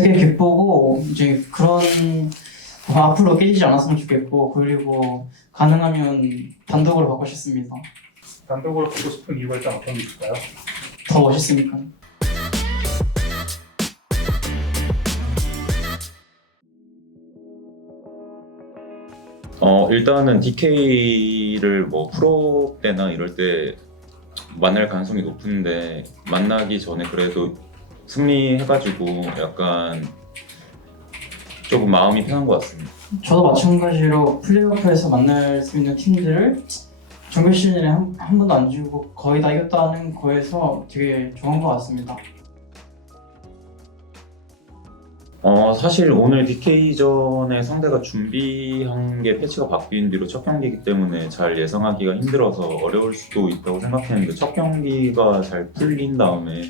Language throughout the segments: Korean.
되게 기쁘고 이제 그런 앞으로 깨지지 않았으면 좋겠고, 그리고 가능하면 단독으로 바꾸고 싶습니다. 단독으로 보고 싶은 이유가 일단 어떤 게 있을까요? 더 멋있으니까. 일단은 DK를 뭐 프로 때나 이럴 때 만날 가능성이 높은데 만나기 전에 그래도 승리해가지고 약간 조금 마음이 편한 것 같습니다. 저도 마찬가지로 플레이오프에서 만날 수 있는 팀들을 정규 시즌에 한 번도 안 지고 거의 다 이겼다는 거에서 되게 좋은 것 같습니다. 사실 오늘 DK전에 상대가 준비한 게 패치가 바뀐 뒤로 첫 경기이기 때문에 잘 예상하기가 힘들어서 어려울 수도 있다고 생각했는데 첫 경기가 잘 풀린 다음에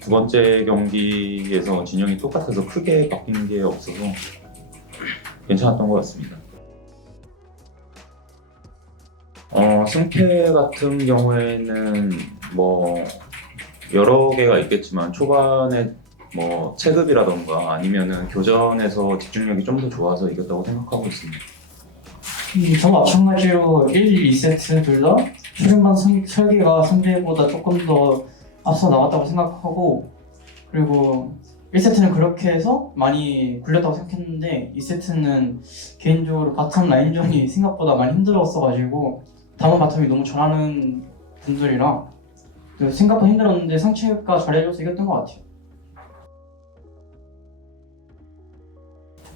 두 번째 경기에서 진영이 똑같아서 크게 바뀐 게 없어서 괜찮았던 것 같습니다. 승패 같은 경우에는 뭐 여러 개가 있겠지만 초반에 뭐 체급이라던가 아니면은 교전에서 집중력이 좀 더 좋아서 이겼다고 생각하고 있습니다. 저 마찬가지로 1, 2세트 둘 다 초중반 설계가 상대보다 조금 더 앞서 나왔다고 생각하고, 그리고 1세트는 그렇게 해서 많이 굴렸다고 생각했는데 2세트는 개인적으로 바텀 라인전이 생각보다 많이 힘들었어가지고 다음 바텀이 너무 잘하는 분들이라 생각보다 힘들었는데 상체가 잘해줘서 이겼던 것 같아요.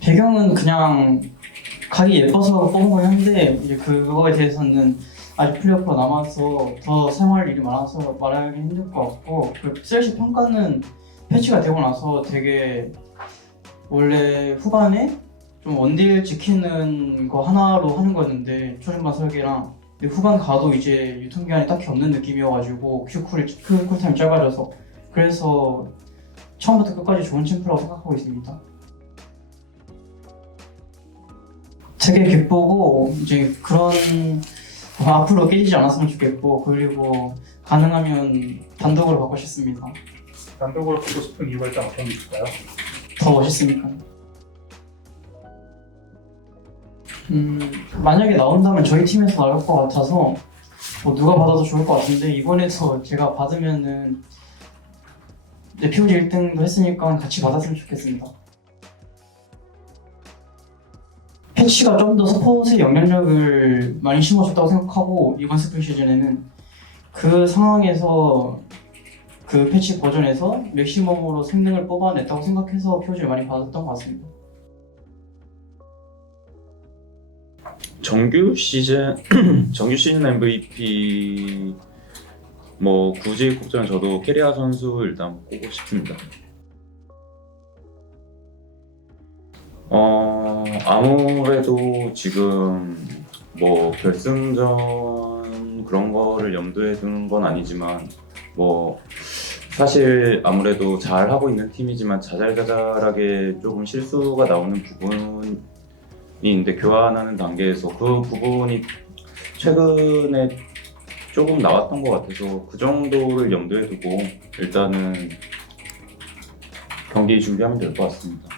배경은 그냥 각이 예뻐서 뽑은 거긴 한데 이제 그거에 대해서는 아직 플레이오프가 남아서 더 사용할 일이 많아서 말하기 힘들 것 같고, 그 셀시 평가는 패치가 되고 나서 되게 원래 후반에 좀 원딜 지키는 거 하나로 하는 거였는데 초중반 설계랑, 근데 후반 가도 이제 유통기한이 딱히 없는 느낌이어가지고 쿨타임이 짧아져서, 그래서 처음부터 끝까지 좋은 챔프라고 생각하고 있습니다. 되게 기쁘고 이제 그런 앞으로 깨지지 않았으면 좋겠고, 그리고 가능하면 단독으로 바꾸고 싶습니다. 단독으로 보고 싶은 이유가 일단 어떤 게 있을까요? 더 멋있으니까. 만약에 나온다면 저희 팀에서 나올 것 같아서 뭐 누가 받아도 좋을 것 같은데, 이번에서 제가 받으면은 내 POG 1등도 했으니까 같이 받았으면 좋겠습니다. 패치가 좀 더 서폿의 영향력을 많이 심어줬다고 생각하고, 이번 스프링 시즌에는 그 상황에서 그 패치 버전에서 맥시멈으로 성능을 뽑아냈다고 생각해서 POG를 많이 받았던 것 같습니다. 정규 시즌 MVP 뭐 굳이 꼽자면 저도 캐리아 선수 일단 꼽고 싶습니다. 아무래도 지금 뭐 결승전 그런 거를 염두에 두는 건 아니지만 뭐 사실 아무래도 잘 하고 있는 팀이지만 자잘자잘하게 조금 실수가 나오는 부분이 있는데, 교환하는 단계에서 그 부분이 최근에 조금 나왔던 것 같아서 그 정도를 염두에 두고 일단은 경기 준비하면 될 것 같습니다.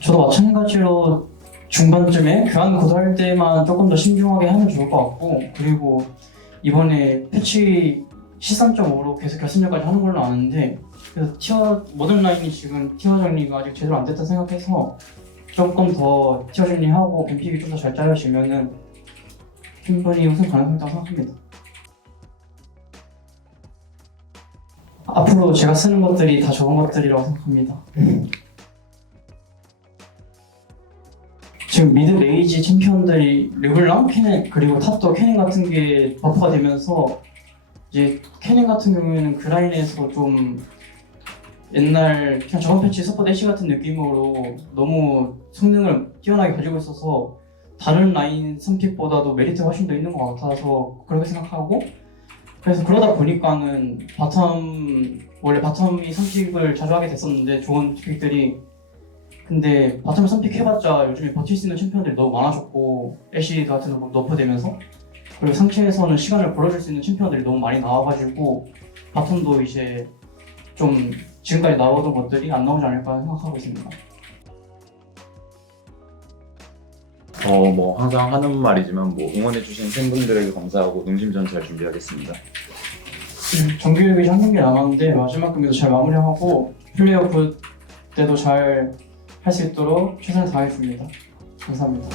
저도 마찬가지로 중반쯤에 교환 고도할 때만 조금 더 신중하게 하면 좋을 것 같고, 그리고 이번에 패치 13.5로 계속 결승전까지 하는 걸로 아는데, 그래서 모든 라인이 지금 티어 정리가 아직 제대로 안 됐다 생각해서 조금 더 티어 정리하고 뱀픽이 좀 더 잘 짜여지면은 충분히 우승 가능성이 있다고 생각합니다. 앞으로 제가 쓰는 것들이 다 좋은 것들이라고 생각합니다. 지금 미드 레이지 챔피언들이 르블랑, 캐넨, 그리고 탑도 캐넨 같은 게 버프가 되면서 이제 캐넨 같은 경우에는 그 라인에서 좀 옛날 그냥 저번 패치 서포트 애쉬 같은 느낌으로 너무 성능을 뛰어나게 가지고 있어서 다른 라인 선픽보다도 메리트가 훨씬 더 있는 것 같아서 그렇게 생각하고, 그래서 그러다 보니까는 원래 바텀이 선픽을 자주 하게 됐었는데 좋은 픽들이, 근데 바텀을 선픽해봤자 요즘에 버틸 수 있는 챔피언들이 너무 많아졌고 애쉬 같은 거 너프되면서, 그리고 상체에서는 시간을 벌어줄 수 있는 챔피언들이 너무 많이 나와가지고 바텀도 이제 좀 지금까지 나오던 것들이 안 나오지 않을까 생각하고 있습니다. 뭐 항상 하는 말이지만 뭐 응원해주신 팬분들에게 감사하고 농심전 잘 준비하겠습니다. 정규리그 이제 한 경기 남았는데 마지막 경기도 잘 마무리하고 플레이오프 때도 잘 할 수 있도록 최선을 다하겠습니다. 감사합니다.